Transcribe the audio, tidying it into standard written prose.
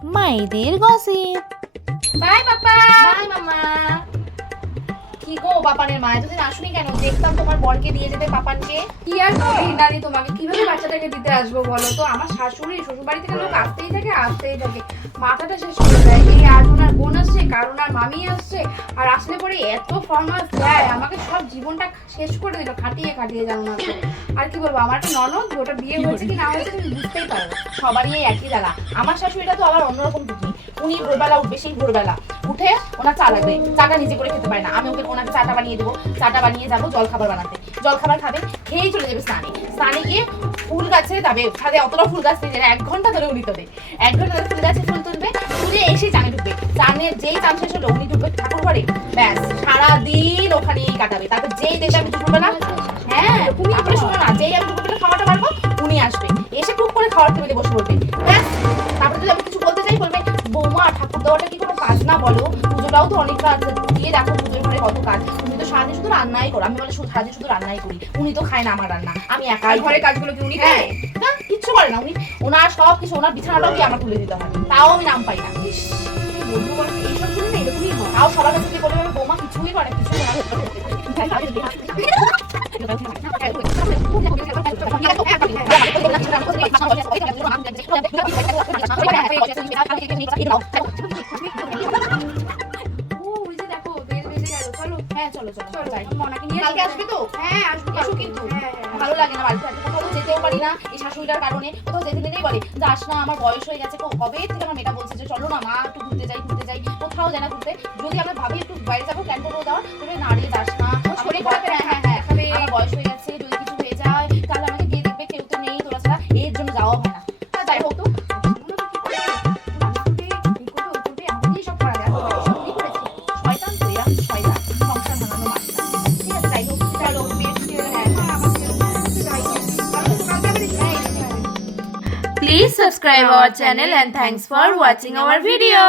মায়েদের gossip. By papa. By মামা। কি গো পাপানের মা এতদিন আসুনি কেন? দেখতাম তোমার বরকে দিয়ে যেতে পাপানকে। কি আর বলি নানি, তোমাকে কিভাবে বাচ্চাটাকে দিতে আসবো বলো তো? আমার শাশুড়ি শ্বশুর বাড়ি থেকে লোক আসতেই থাকে, মাথাটা শেষ করে দেয়। এই আজ ওনার বোন আসছে, কার ওনার মামি আসছে, আর আসলে পরে এত ফরমাস দেয়, আমাকে সব জীবনটা শেষ করে দিল খাটিয়ে খাটিয়ে, জানো না তো। আর কি বলবো, আমার একটা ননদ, ওটা বিয়ে হয়েছে কি না হয়েছে তুমি বুঝতেই পারো। সবারই এই একই জ্বালা। আমার শাশুড়িটা তো আবার অন্যরকম টুকনি। উনি ভোরবেলা উঠবে, সেই ভোরবেলা উঠে ওনার চা লাগবে, চাটা নিজে করে খেতে পারে না। আমি ওনাকে চাটা বানিয়ে দেবো, চাটা বানিয়ে যাবো জল খাবার বানাতে, জল খাবার খাবে, খেয়েই চলে যাবে স্নানে। স্নানে গিয়ে ফুল গাছে যাবে, ছাদে অতটা ফুল গাছ নেই, 1 ঘন্টা ধরে উনি তোলে, 1 ঘন্টা ধরে ফুল গাছে ফুল তুলবে, তুলে এসে চানে ঢুকবে। চানে যেই চান শেষ হলো উনি ঢুকবে ঠাকুর ঘরে, ব্যাস সারাদিন ওখানেই কাটাবে। তারপর যেই দেখবে আমি দুপুরবেলা, হ্যাঁ তারপরে শোনো না, যেই আমি দুপুরবেলা খাওয়াটা পারবো উনি আসবে, এসে টুক করে খাওয়ার টেবিলে বসে পড়বে, ব্যাস। তারপরে যদি আমি কিছু বলতে চাই বলবে, বৌমা ঠাকুর দেওয়াটা কি কোনো কাজ না বলো? পুজোটাও তো অনেক কাজ, দিয়ে দেখো পুজোর ঘরে কত কাজ, তুমি তো সারাদিন শুধু রান্নাই করো। আমি বলে সারাদিন শুধু রান্নাই করি, উনি তো খায় না আমার রান্না, আমি একাই ঘরে কাজগুলো কি উনি হ্যাঁ খায়? না কিচ্ছু করে না উনি। ওনার সব কিছু, ওনার বিছানাটাও কি আমার তুলে দিতে হয়, তাও আমি নাম পাই না। বলবো বলো তো, এইসব গুলো না এরকমই হয়। তাও সবার কাছে গিয়ে বলবে বৌমা কিছুই করে না, কিছুই ওই যে দেখো বেশ বেজে গেল, চলো। হ্যাঁ চলো চলো চলো যাই। মনাকে নিয়ে কালকে আসবে তো? হ্যাঁ আসবো এসো কিন্তু। হ্যাঁ হ্যাঁ ভালো লাগে না বাড়িতে থাকতে, কোথাও তো যেতেও পারি না এই শাশুড়িটার কারণে। কোথাও যেতে দিলেই বলে যাস না, আমার বয়স হয়ে গেছে। কবে থেকে আমার মেয়েটা বলছে যে চলো না মা একটু ঘুরতে যাই, কোথাও যায় না ঘুরতে। যদি আমরা ভাবি একটু বাইরে যাবো, প্ল্যান করবো যাওয়ার, তবে না রে যাস না, শরীর আমার খারাপ, হ্যাঁ হ্যাঁ দেখাবে। আমার বয়স হয়ে গেছে, যদি কিছু হয়ে যায় তাহলে আমাকে কে দেখবে, কেউ তো নেই তোরা ছাড়া, এর জন্য যাওয়া হয় না। তা যাই হোক তো, শয়তান তো এরা, শয়তান, সংসার ভাঙানো মাস্টার। ঠিক আছে যাই হোক, চলো Please subscribe our channel and thanks for watching our video.